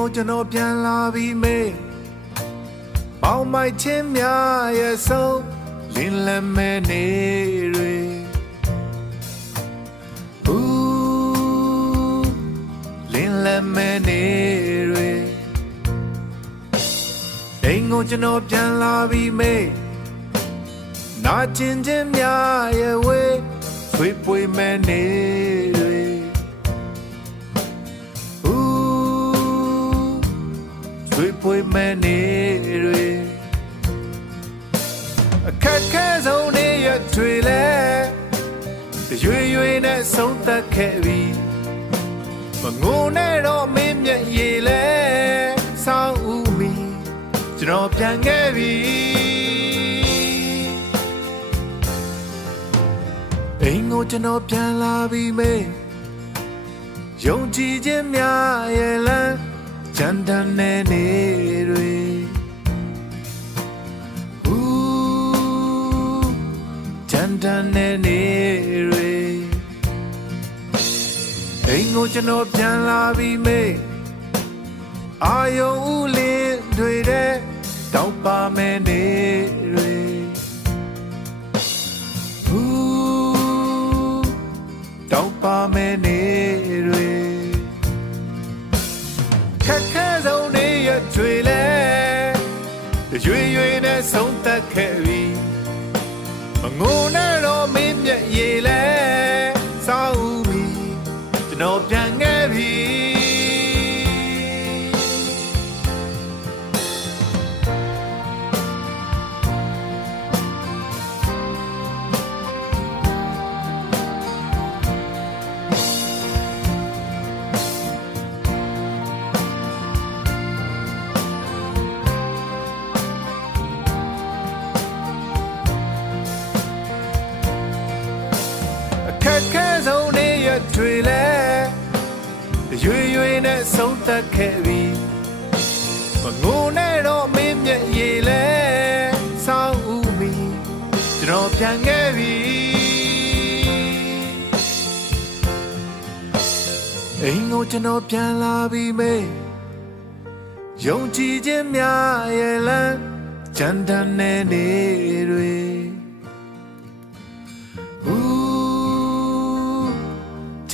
ကိုကျွန်တော်ပြန်လာပြီးမေးပေါင်းမိုက်ချင်းများရဲ့ဆုံးလင်းလက်မဲနေတွေလင်းလက်မဲနေတွေအိမ်ကိုကျွန်တော်ပြန်လာပြီးမေးနာကျင်ချင်းများရဲ့ဝေးဖွေးပွေမဲနေတွေဖွေးမဲနေတွေအခက်ခဲဆုံးနေရတွေလဲရွေရွေနဲ့ဆုံးသက်ခဲ့ပြီမငိုနဲ့တော့မင်းမျက်ရည်လဲဆောင်းဦးမီကျွန်တော်ပြန်ခဲ့ပြီအိမ်ကိုကျွန်တော်ပြန်လာပြီမေးယုံကြည်ခြင်းများရဲ့လမ်းကြမ်းတမ်းနေနေတွေကြမ်းတမ်းနေနေတွေအိမ်ကိုကျွန်တော်ပြန်လာပြီးမေးအာယုံဦးလင်းတွေတဲ့တောက်ပါမဲနေတွေတောက်ပါမဲနေတွေခက်ခဲဆုံးနေရတွေလဲရွေရွေနဲ့ဆုံးသက်ခဲ့ပြီမငိုနဲ့တော့မင်းမျက်ရည်လဲဆောင်းဦးပြီကျွန်တော်ပြန်ခဲ့ပြီခက်ခဲဆုံးနေရတွေလဲရွေရွေနဲ့ဆုံးသက်ခဲ့ပြီမငိုနဲ့တော့မင်းမျက်ရည်လဲဆောင်းဦးမီကျွန်တော်ပြန်ခဲ့ပြီအိမ်ကိုကျွန်တော်ပြန်လာပြီမေးယုံကြည်ခြင်းများရဲ့လမ်းကြမ်းတမ်းနေနေတွေ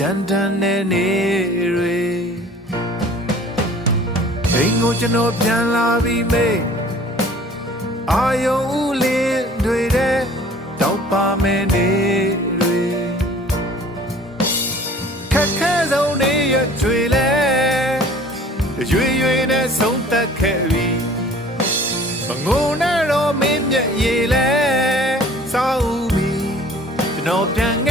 ကြမ်းတမ်းနေနေတွေအိမ်ကိုကျွန်တော်ပြန်လာပြီးမေးအာယုံဦးလင်းတွေတဲ့တောက်ပါမဲနေတွေခက်ခဲဆုံးနေရတွေလဲရွေရွေနဲ့ဆုံးသက်ခဲ့ပြီမငိုနဲ့တော့မင်းမျက်ရည်လဲဆောင်းဦးပြီကျွန်တော်ပြန်